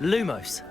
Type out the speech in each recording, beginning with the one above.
Lumos.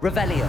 Revelio.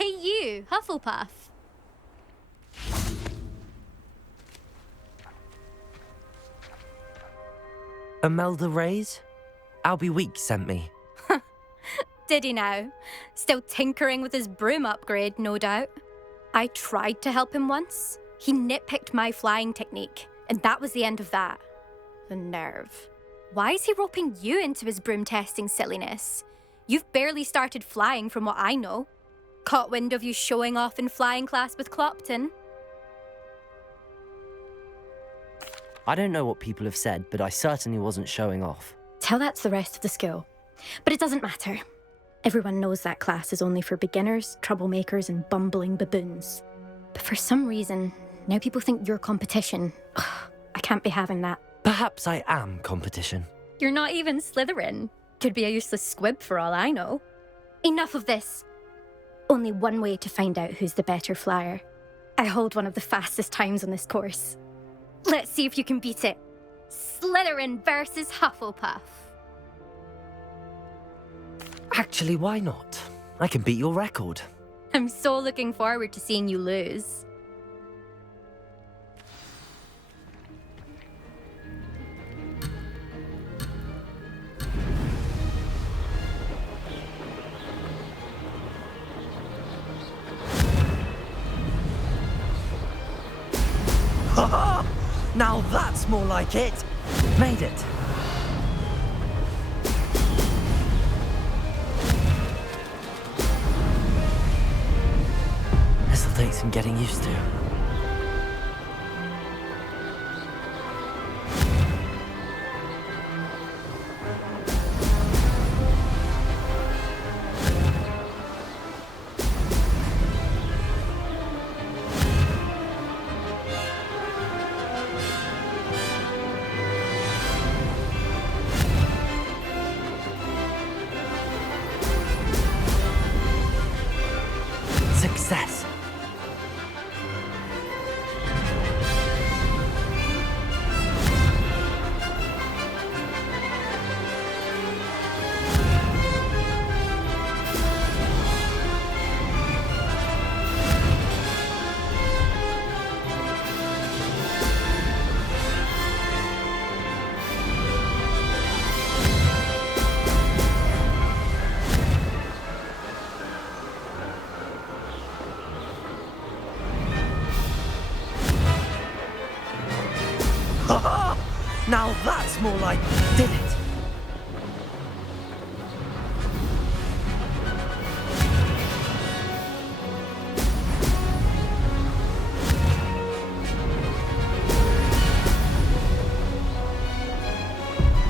Hey you, Hufflepuff. Imelda Reyes? Albie Weeks sent me. Did he now? Still tinkering with his broom upgrade, no doubt. I tried to help him once. He nitpicked my flying technique, and that was the end of that. The nerve. Why is he roping you into his broom testing silliness? You've barely started flying from what I know. Caught wind of you showing off in flying class with Clopton? I don't know what people have said, but I certainly wasn't showing off. Tell that to the rest of the school. But it doesn't matter. Everyone knows that class is only for beginners, troublemakers, and bumbling baboons. But for some reason, now people think you're competition. Ugh, I can't be having that. Perhaps I am competition. You're not even Slytherin. Could be a useless squib for all I know. Enough of this. Only one way to find out who's the better flyer. I hold one of the fastest times on this course. Let's see if you can beat it. Slytherin versus Hufflepuff. Actually, why not? I can beat your record. I'm so looking forward to seeing you lose. Haha! Now that's more like it! Made it! This'll take some getting used to. Success! Haha! Now that's more like did it!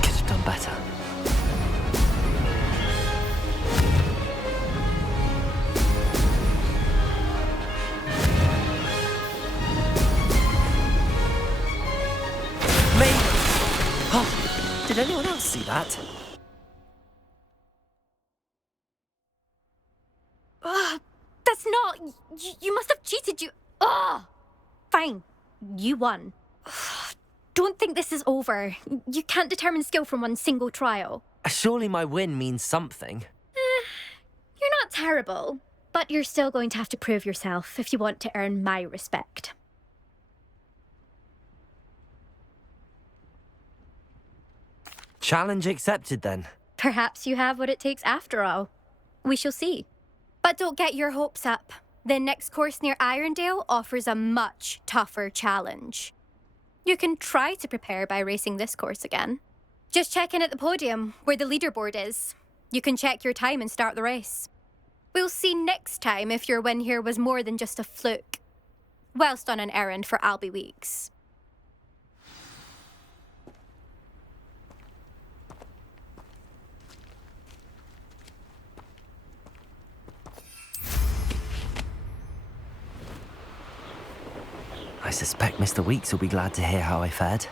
Could have done better. Oh, did anyone else see that? That's not... You must have cheated, you... Ugh! Fine. You won. Don't think this is over. You can't determine skill from one single trial. Surely my win means something. You're not terrible, but you're still going to have to prove yourself if you want to earn my respect. Challenge accepted then. Perhaps you have what it takes after all. We shall see. But don't get your hopes up. The next course near Irondale offers a much tougher challenge. You can try to prepare by racing this course again. Just check in at the podium, where the leaderboard is. You can check your time and start the race. We'll see next time if your win here was more than just a fluke. Whilst on an errand for Albie Weeks. I suspect Mr. Weeks will be glad to hear how I fared.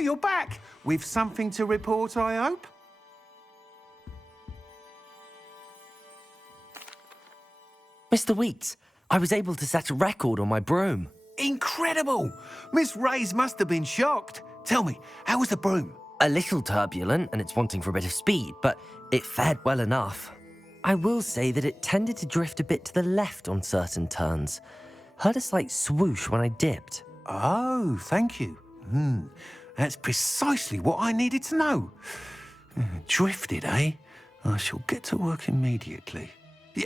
you're back. With something to report, I hope? Mr. Weeks, I was able to set a record on my broom. Incredible! Miss Reyes must have been shocked. Tell me, how was the broom? A little turbulent and it's wanting for a bit of speed, but it fared well enough. I will say that it tended to drift a bit to the left on certain turns. Heard a slight swoosh when I dipped. Oh, thank you. That's precisely what I needed to know. Drifted, eh? I shall get to work immediately.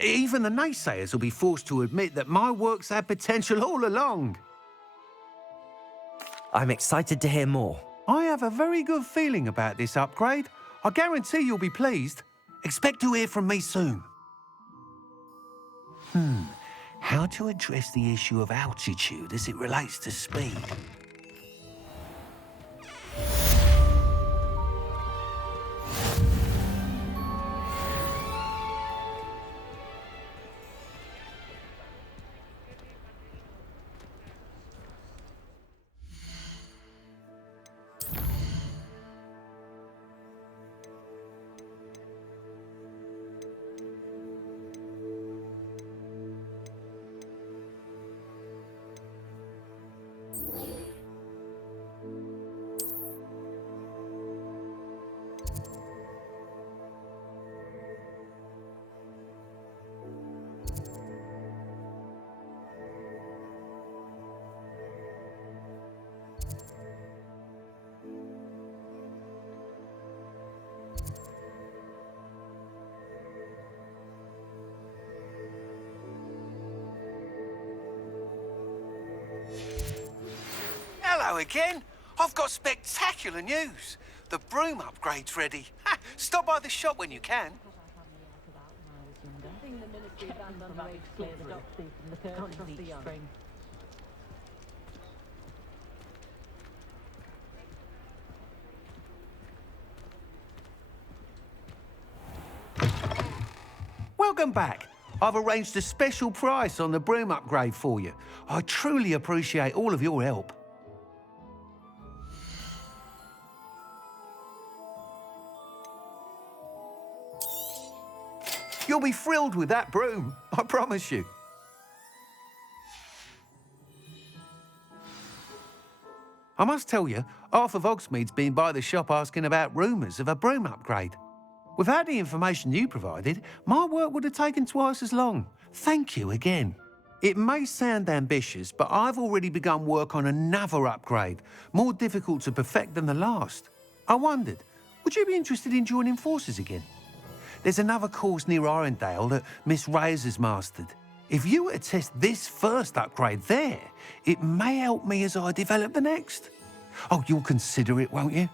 Even the naysayers will be forced to admit that my work's had potential all along. I'm excited to hear more. I have a very good feeling about this upgrade. I guarantee you'll be pleased. Expect to hear from me soon. How to address the issue of altitude as it relates to speed? Hello again. I've got spectacular news. The broom upgrade's ready. Stop by the shop when you can. Welcome back. I've arranged a special price on the broom upgrade for you. I truly appreciate all of your help. You'll be thrilled with that broom, I promise you. I must tell you, half of Hogsmeade's been by the shop asking about rumours of a broom upgrade. Without the information you provided, my work would have taken twice as long. Thank you again. It may sound ambitious, but I've already begun work on another upgrade, more difficult to perfect than the last. I wondered, would you be interested in joining forces again? There's another course near Arendelle that Miss Reyes has mastered. If you were to test this first upgrade there, it may help me as I develop the next. Oh, you'll consider it, won't you?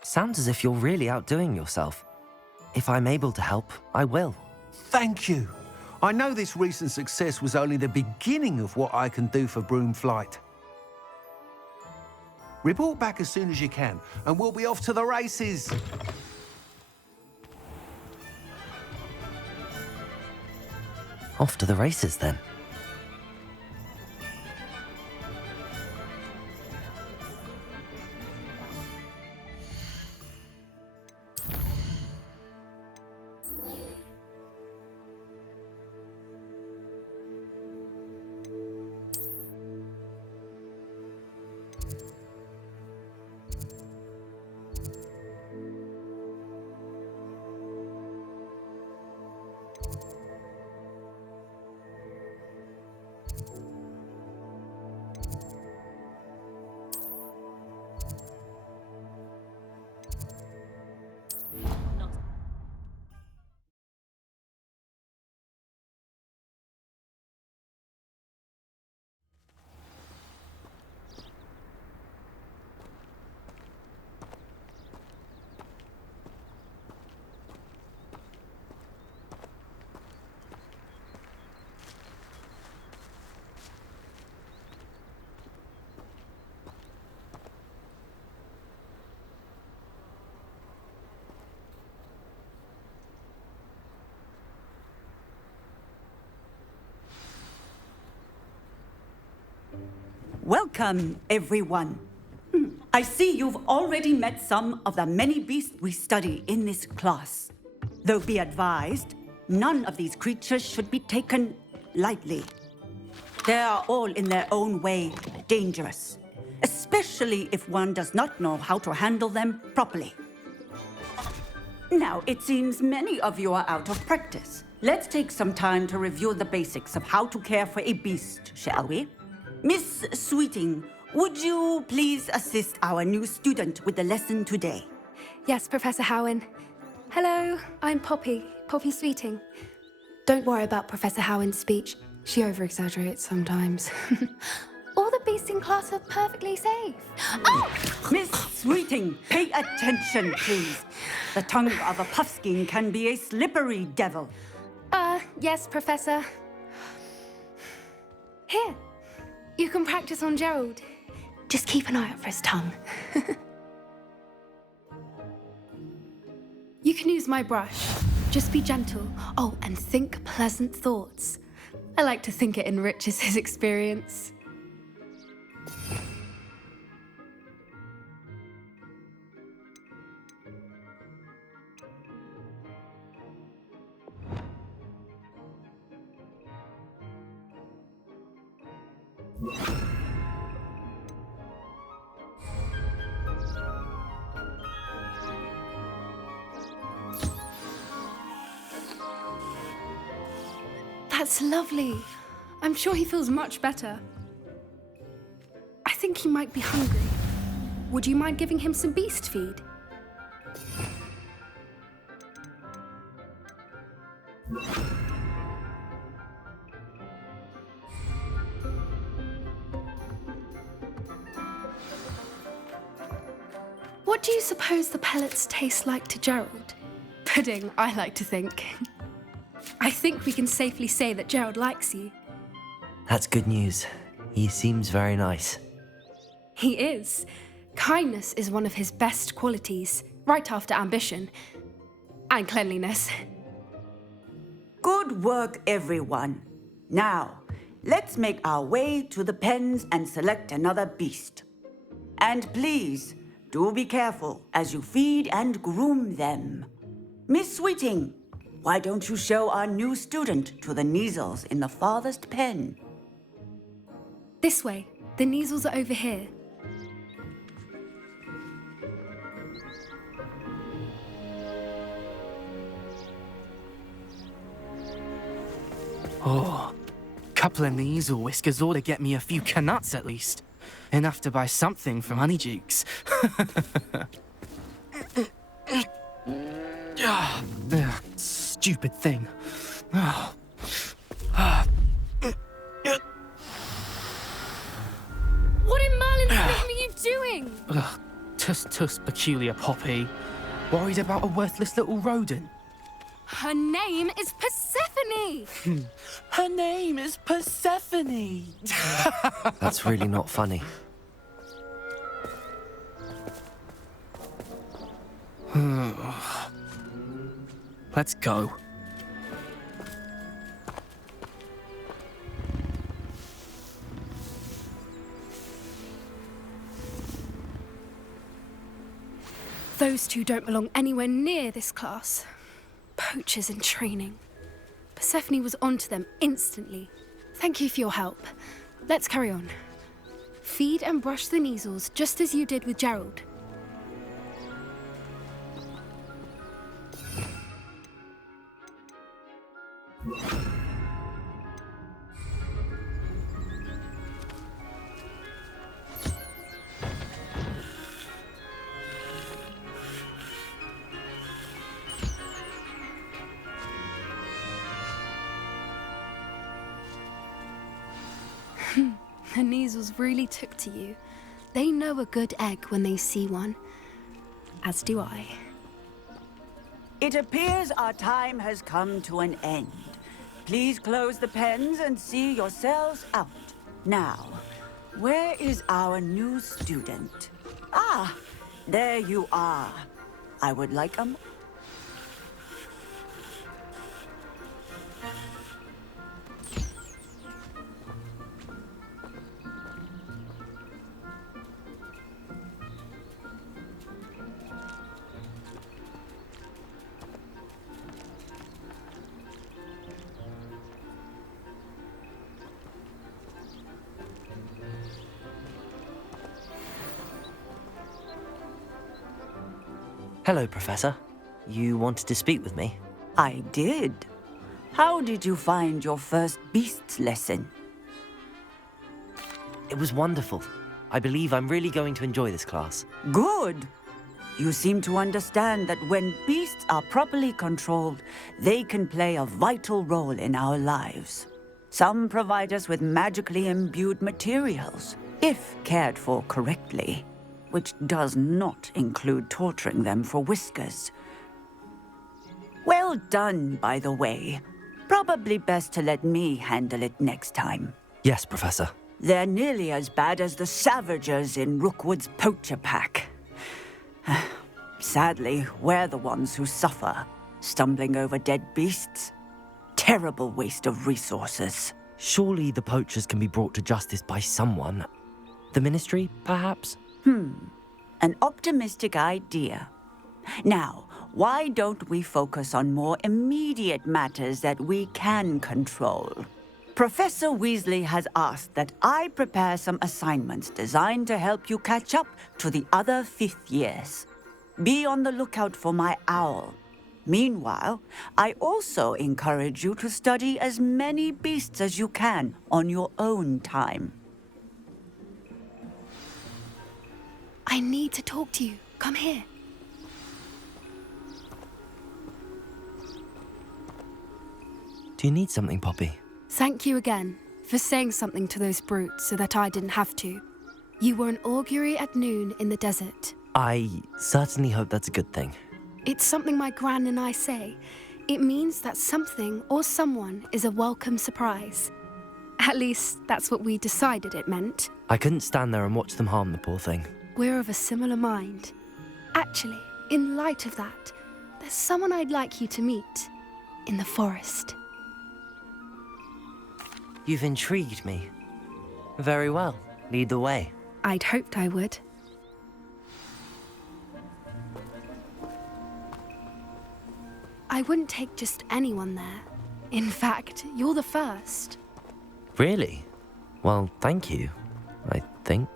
Sounds as if you're really outdoing yourself. If I'm able to help, I will. Thank you. I know this recent success was only the beginning of what I can do for broom flight. Report back as soon as you can, and we'll be off to the races. Off to the races, then. Welcome, everyone. I see you've already met some of the many beasts we study in this class. Though be advised, none of these creatures should be taken lightly. They are all in their own way dangerous, especially if one does not know how to handle them properly. Now, it seems many of you are out of practice. Let's take some time to review the basics of how to care for a beast, shall we? Miss Sweeting, would you please assist our new student with the lesson today? Yes, Professor Howen. Hello, I'm Poppy Sweeting. Don't worry about Professor Howen's speech. She over-exaggerates sometimes. All the beasts in class are perfectly safe. Oh! Miss Sweeting, pay attention, please. The tongue of a puffskein can be a slippery devil. Yes, Professor. Here, you can practice on Gerald. Just keep an eye out for his tongue. You can use my brush. Just be gentle. Oh, and think pleasant thoughts. I like to think it enriches his experience. That's lovely. I'm sure he feels much better. I think he might be hungry. Would you mind giving him some beast feed? What do you suppose the pellets taste like to Gerald? Pudding, I like to think. I think we can safely say that Gerald likes you. That's good news. He seems very nice. He is. Kindness is one of his best qualities, right after ambition. And cleanliness. Good work, everyone. Now, let's make our way to the pens and select another beast. And please, do be careful as you feed and groom them. Miss Sweeting, why don't you show our new student to the Neasels in the farthest pen? This way. The Neasels are over here. Oh, couple of Neasel whiskers ought to get me a few canuts at least. Enough to buy something from Honeydukes. Stupid thing. Oh. What in Merlin's name are you doing? Tuss, peculiar Poppy. Worried about a worthless little rodent? Her name is Persephone! Her name is Persephone! That's really not funny. Let's go. Those two don't belong anywhere near this class. Poachers in training. Persephone was onto them instantly. Thank you for your help. Let's carry on. Feed and brush the Neasels just as you did with Gerald. The Neasels really took to you. They know a good egg when they see one. As do I. It appears our time has come to an end. Please close the pens and see yourselves out. Now, where is our new student? Ah, there you are. I would like a... Hello, Professor. You wanted to speak with me? I did. How did you find your first beasts lesson? It was wonderful. I believe I'm really going to enjoy this class. Good. You seem to understand that when beasts are properly controlled, they can play a vital role in our lives. Some provide us with magically imbued materials, if cared for correctly, which does not include torturing them for whiskers. Well done, by the way. Probably best to let me handle it next time. Yes, Professor. They're nearly as bad as the Savagers in Rookwood's poacher pack. Sadly, we're the ones who suffer, stumbling over dead beasts. Terrible waste of resources. Surely the poachers can be brought to justice by someone. The Ministry, perhaps? An optimistic idea. Now, why don't we focus on more immediate matters that we can control? Professor Weasley has asked that I prepare some assignments designed to help you catch up to the other fifth years. Be on the lookout for my owl. Meanwhile, I also encourage you to study as many beasts as you can on your own time. I need to talk to you. Come here. Do you need something, Poppy? Thank you again for saying something to those brutes so that I didn't have to. You were an augury at noon in the desert. I certainly hope that's a good thing. It's something my gran and I say. It means that something or someone is a welcome surprise. At least, that's what we decided it meant. I couldn't stand there and watch them harm the poor thing. We're of a similar mind. Actually, in light of that, there's someone I'd like you to meet. In the forest. You've intrigued me. Very well. Lead the way. I'd hoped I would. I wouldn't take just anyone there. In fact, you're the first. Really? Well, thank you, I think.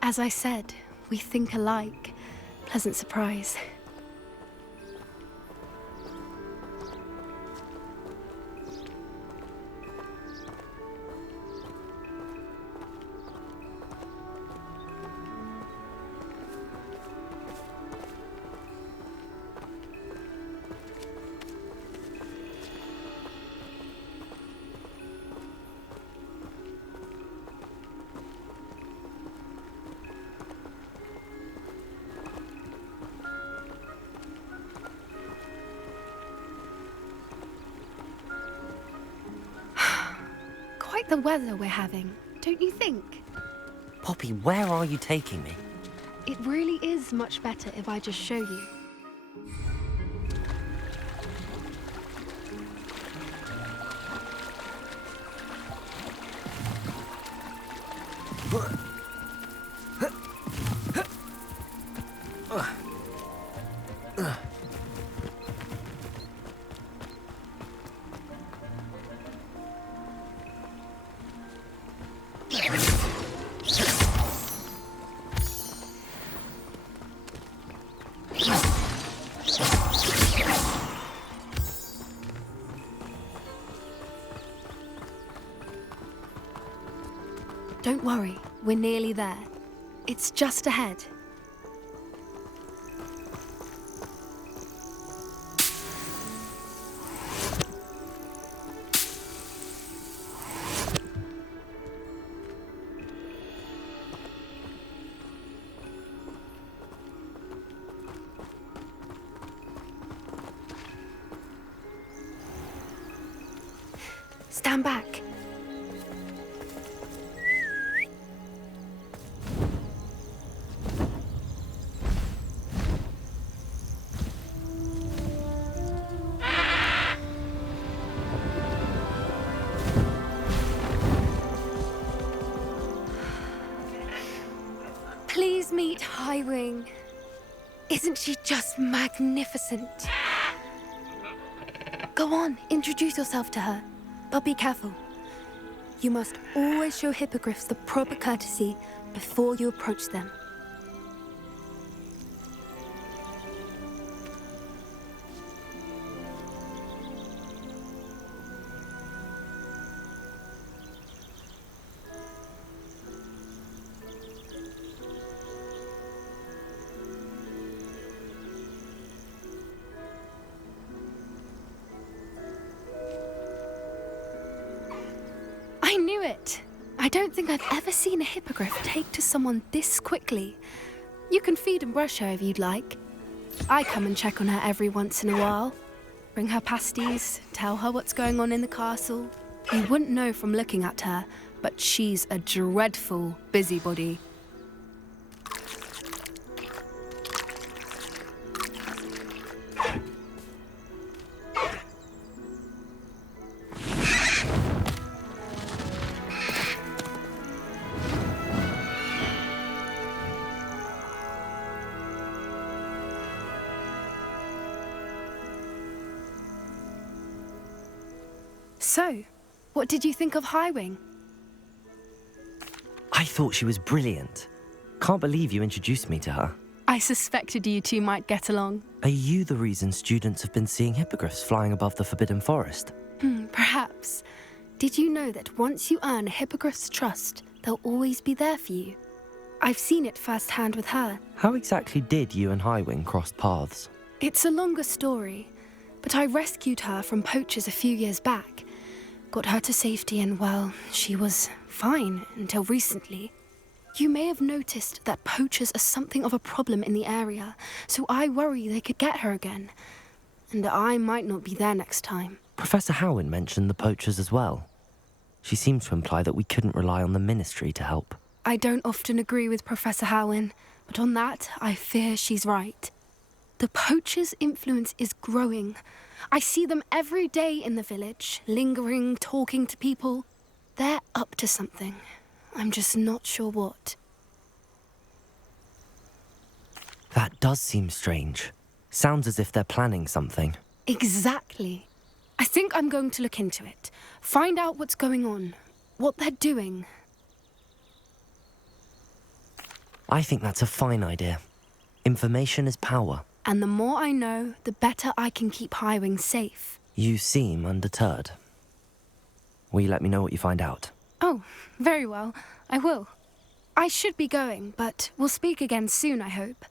As I said, we think alike. Pleasant surprise. Quite the weather we're having, don't you think? Poppy, where are you taking me? It really is much better if I just show you. Don't worry, we're nearly there. It's just ahead. Stand back. Please meet Highwing. Isn't she just magnificent? Go on, introduce yourself to her. But be careful. You must always show hippogriffs the proper courtesy before you approach them. I don't think I've ever seen a hippogriff take to someone this quickly. You can feed and brush her if you'd like. I come and check on her every once in a while. Bring her pasties, tell her what's going on in the castle. You wouldn't know from looking at her, but she's a dreadful busybody. So, what did you think of Highwing? I thought she was brilliant. Can't believe you introduced me to her. I suspected you two might get along. Are you the reason students have been seeing hippogriffs flying above the Forbidden Forest? Perhaps. Did you know that once you earn a hippogriff's trust, they'll always be there for you? I've seen it firsthand with her. How exactly did you and Highwing cross paths? It's a longer story, but I rescued her from poachers a few years back. Got her to safety and, well, she was fine until recently. You may have noticed that poachers are something of a problem in the area, so I worry they could get her again. And I might not be there next time. Professor Howin mentioned the poachers as well. She seemed to imply that we couldn't rely on the ministry to help. I don't often agree with Professor Howin, but on that, I fear she's right. The poachers' influence is growing. I see them every day in the village, lingering, talking to people. They're up to something. I'm just not sure what. That does seem strange. Sounds as if they're planning something. Exactly. I think I'm going to look into it. Find out what's going on, what they're doing. I think that's a fine idea. Information is power. And the more I know, the better I can keep Highwing safe. You seem undeterred. Will you let me know what you find out? Oh, very well. I will. I should be going, but we'll speak again soon, I hope.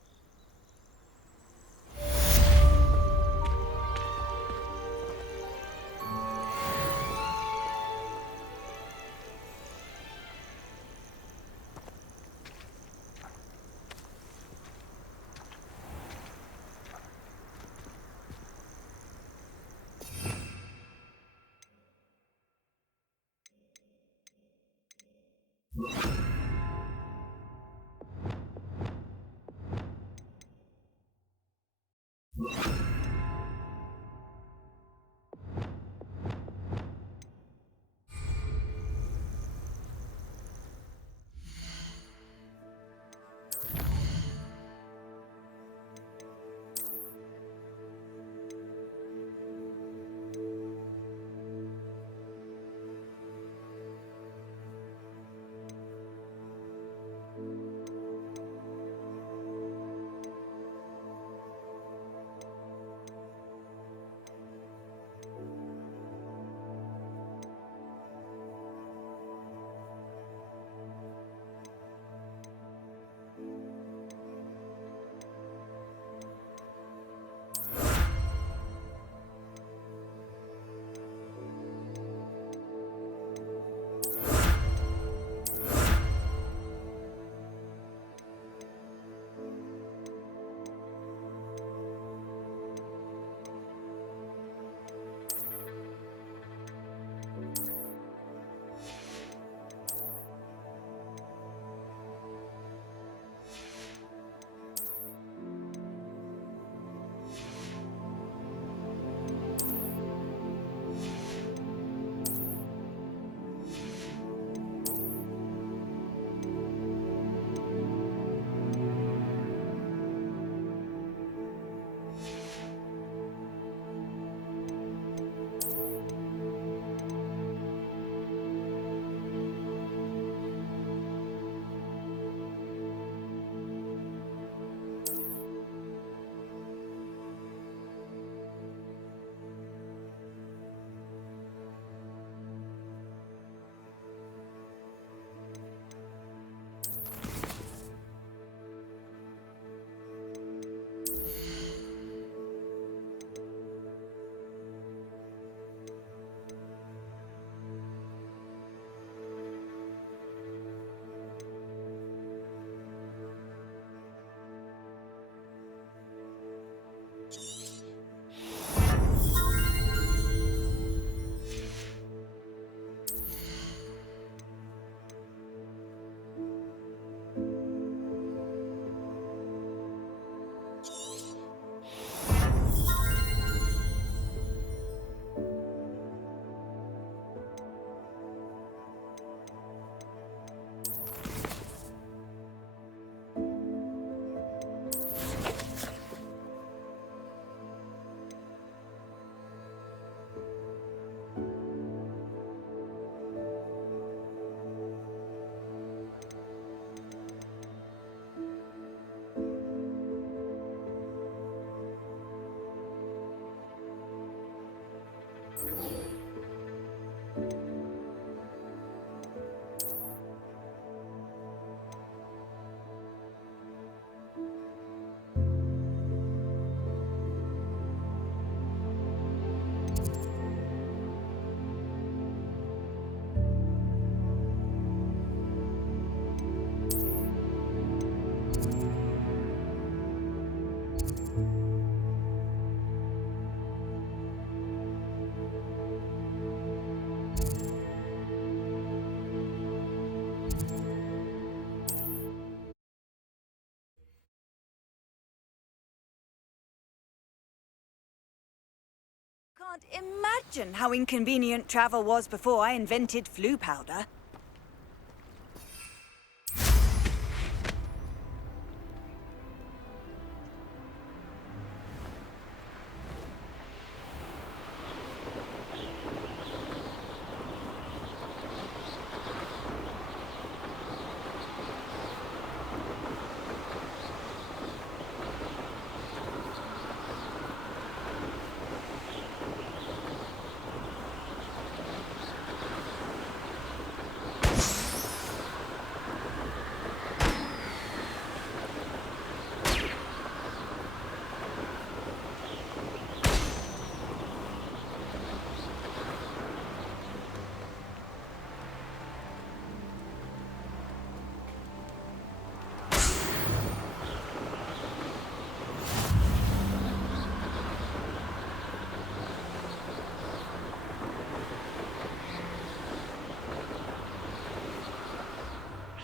can't imagine how inconvenient travel was before I invented flu powder.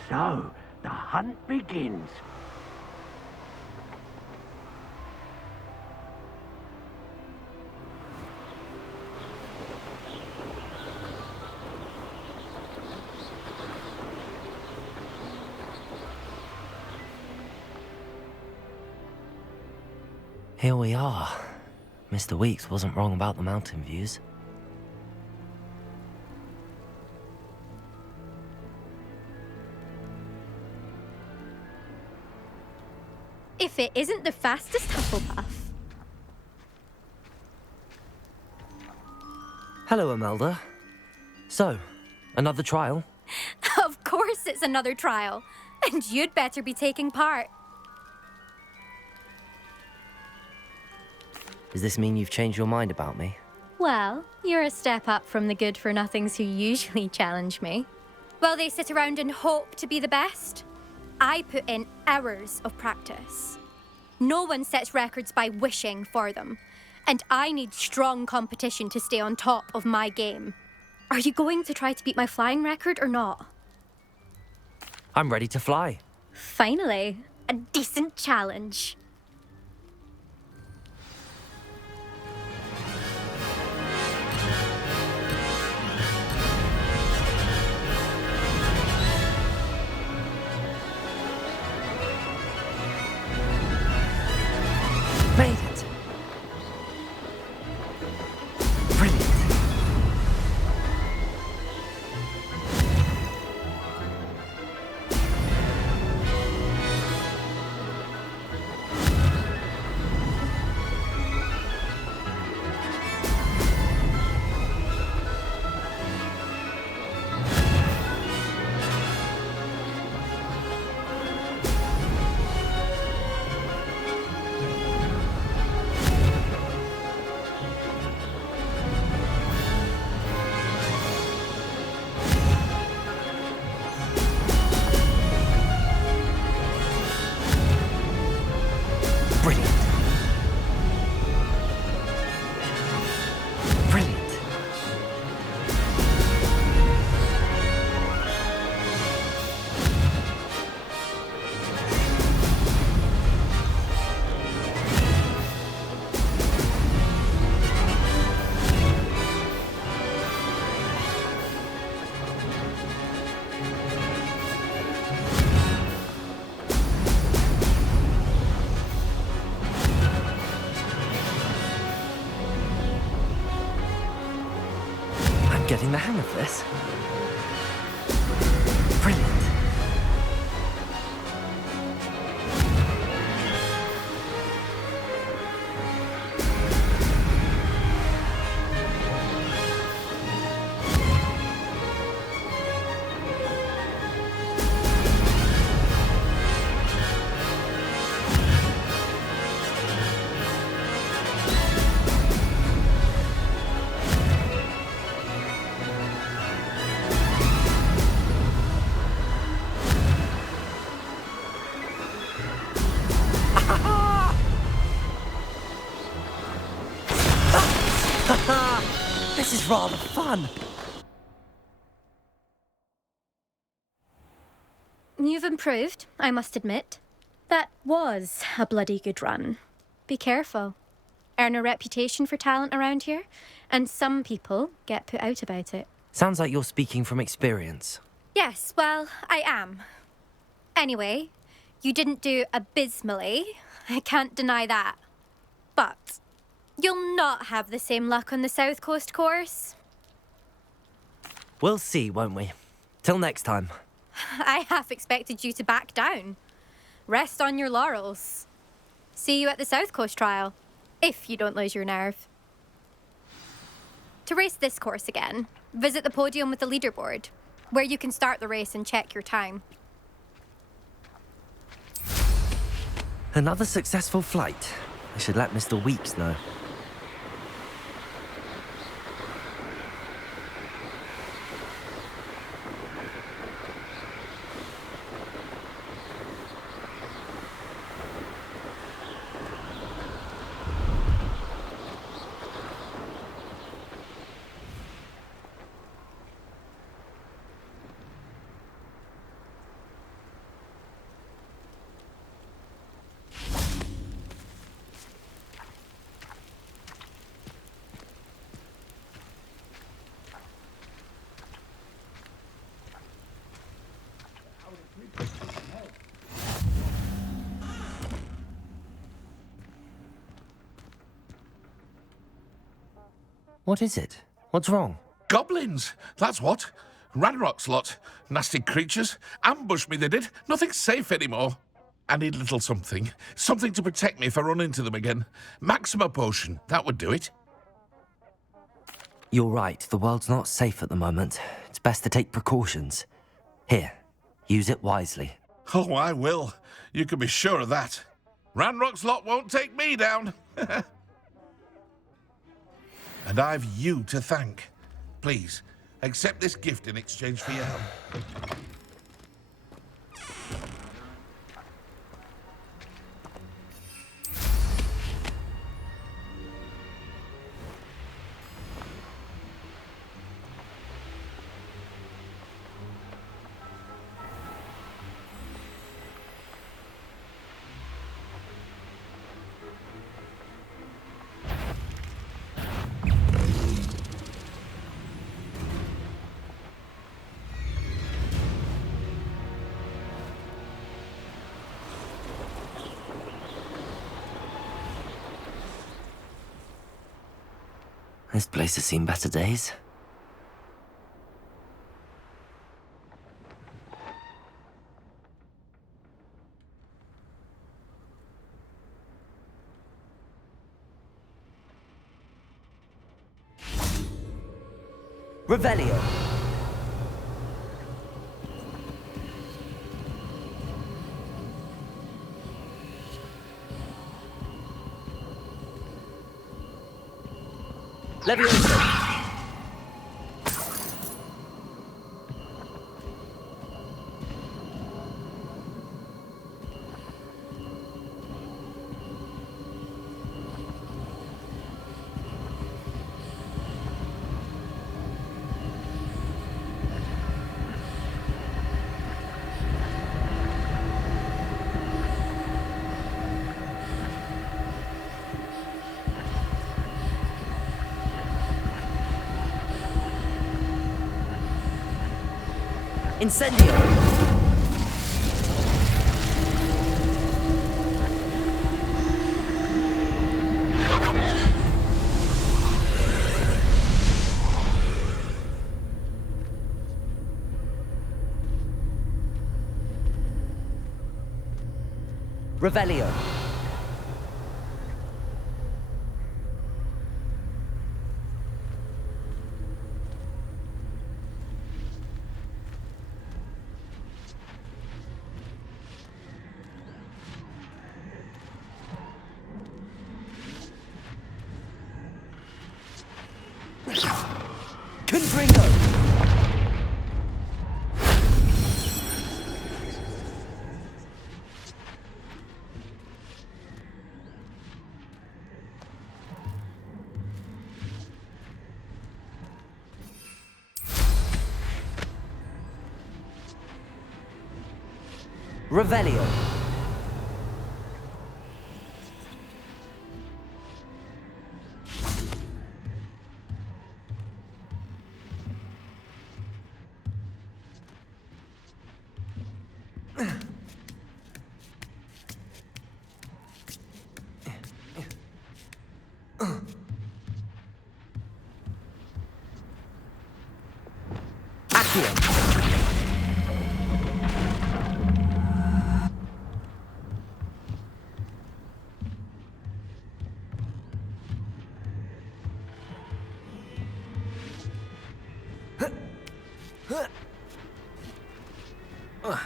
So, the hunt begins. Here we are. Mr. Weeks wasn't wrong about the mountain views. If it isn't the fastest Hufflepuff. Hello, Imelda. So, another trial? Of course it's another trial. And you'd better be taking part. Does this mean you've changed your mind about me? Well, you're a step up from the good-for-nothings who usually challenge me. While they sit around and hope to be the best, I put in hours of practice. No one sets records by wishing for them, and I need strong competition to stay on top of my game. Are you going to try to beat my flying record or not? I'm ready to fly. Finally, a decent challenge. Made it! Brilliant! Brilliant! Brilliant! I'm getting the hang of this. Brilliant. This is rather fun. You've improved, I must admit. That was a bloody good run. Be careful. earn a reputation for talent around here, and some people get put out about it. Sounds like you're speaking from experience. Yes, well, I am. Anyway, you didn't do abysmally. I can't deny that. But you'll not have the same luck on the South Coast course. We'll see, won't we? Till next time. I half expected you to back down. Rest on your laurels. See you at the South Coast trial, if you don't lose your nerve. To race this course again, visit the podium with the leaderboard, where you can start the race and check your time. Another successful flight. I should let Mr. Weeks know. What is it? What's wrong? Goblins, that's what. Ranrock's lot. Nasty creatures. Ambushed me, they did. Nothing's safe anymore. I need a little something. Something to protect me if I run into them again. Maxima potion, that would do it. You're right, the world's not safe at the moment. It's best to take precautions. Here, use it wisely. Oh, I will. You can be sure of that. Ranrock's lot won't take me down. And I've you to thank. Please, accept this gift in exchange for your help. This place has seen better days. Revelio. Leviosa. Incendio! Revelio. Confringo! Revelio. That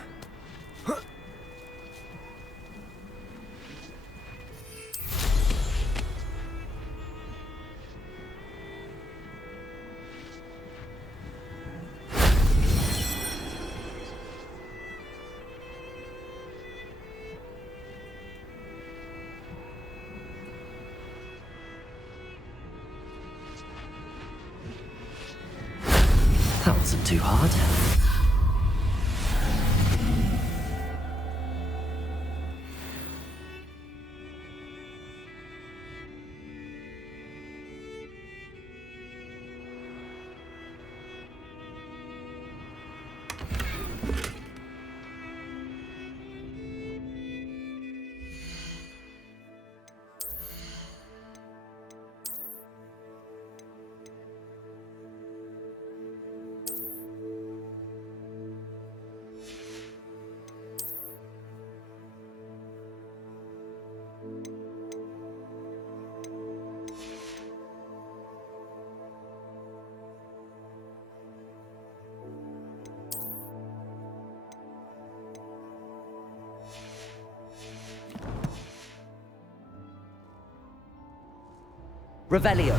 wasn't too hard. Revelio.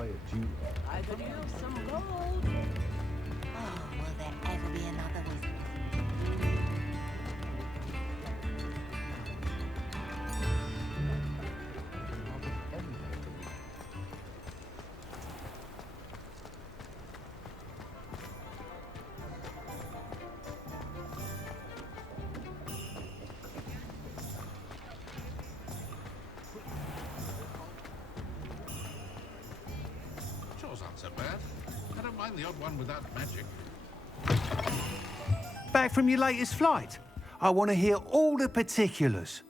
I could use some gold. Oh, will there ever be another wizard? Chores aren't so bad. I don't mind the odd one without magic. Back from your latest flight? I want to hear all the particulars.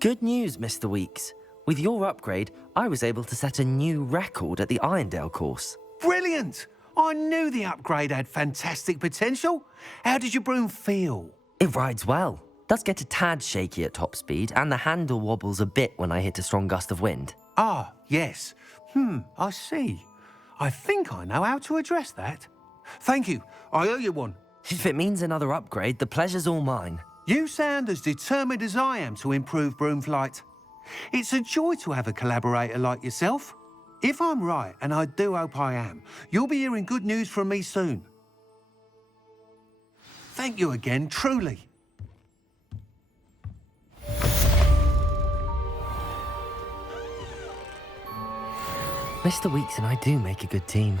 Good news, Mr. Weeks. With your upgrade, I was able to set a new record at the Irondale course. Brilliant! I knew the upgrade had fantastic potential. How did your broom feel? It rides well. Does get a tad shaky at top speed, and the handle wobbles a bit when I hit a strong gust of wind. Ah, yes. I see. I think I know how to address that. Thank you. I owe you one. If it means another upgrade, the pleasure's all mine. You sound as determined as I am to improve broom flight. It's a joy to have a collaborator like yourself. If I'm right, and I do hope I am, you'll be hearing good news from me soon. Thank you again, truly. Mr. Weeks and I do make a good team.